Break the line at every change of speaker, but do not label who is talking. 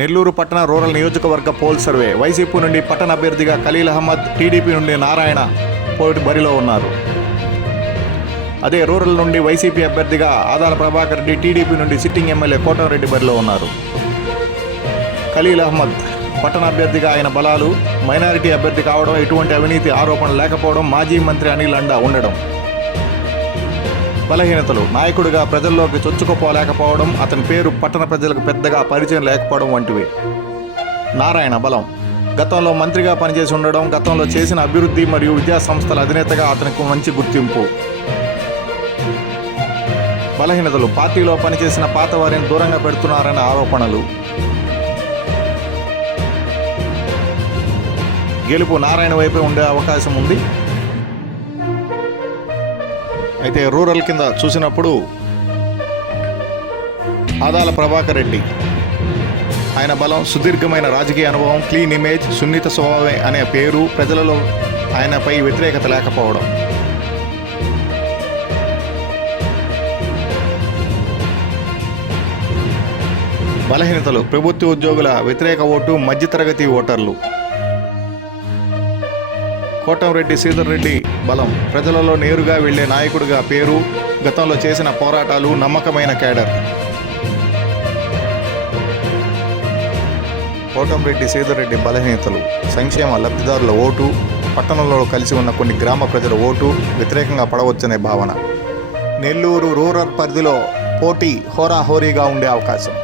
నెల్లూరు పట్టణ రూరల్ నియోజకవర్గ pole survey. YCP నుండి పట్టణ అభ్యర్థిగా ఖలీల్ అహ్మద్ టీడీపీ నుండి నారాయణ పోటీ బరిలో ఉన్నారు. అదే రూరల్ నుండి వైసీపీ అభ్యర్థిగా ఆదాల ప్రభాకర్ రెడ్డి టీడీపీ నుండి సిట్టింగ్ ఎమ్మెల్యే కోటంరెడ్డి బరిలో ఉన్నారు. ఖలీల్ అహ్మద్ పట్టణ అభ్యర్థిగా ఆయన బలాలు మైనారిటీ అభ్యర్థి కావడం ఎటువంటి అవినీతి ఆరోపణలు లేకపోవడం మాజీ మంత్రి అనిల్ అండా ఉండడం. బలహీనతలు. నాయకుడిగా ప్రజల్లోకి చొచ్చుకుపోలేకపోవడం అతని పేరు పట్టణ ప్రజలకు పెద్దగా పరిచయం లేకపోవడం వంటివి. నారాయణ బలం. గతంలో మంత్రిగా పనిచేసి ఉండడం గతంలో చేసిన అభివృద్ధి మరియు విద్యా సంస్థల అధినేతగా అతనికి మంచి గుర్తింపు. బలహీనతలు. పార్టీలో పనిచేసిన పాత వారిని దూరంగా పెడుతున్నారనే ఆరోపణలు. గెలుపు నారాయణ వైపే ఉండే అవకాశం ఉంది. అయితే రూరల్ కింద చూసినప్పుడు ఆదాల ప్రభాకర్ రెడ్డి. ఆయన బలం సుదీర్ఘమైన రాజకీయ అనుభవం క్లీన్ ఇమేజ్ సున్నిత స్వభావం అనే పేరు ప్రజలలో ఆయనపై వ్యతిరేకత లేకపోవడం. బలహీనతలు ప్రభుత్వ ఉద్యోగుల వ్యతిరేక ఓటు మధ్యతరగతి ఓటర్లు. కోటంరెడ్డి శ్రీధర్ రెడ్డి బలం. ప్రజలలో నేరుగా వెళ్ళే నాయకుడిగా పేరు గతంలో చేసిన పోరాటాలు నమ్మకమైన కేడర్ కోటంరెడ్డి శ్రీధర్ రెడ్డి బలహీనతలు సంక్షేమ లబ్ధిదారుల ఓటు పట్టణంలో కలిసి ఉన్న కొన్ని గ్రామ ప్రజల ఓటు వ్యతిరేకంగా పడవచ్చనే భావన. నెల్లూరు రూరల్ పరిధిలో పోటీ హోరాహోరీగా ఉండే అవకాశం.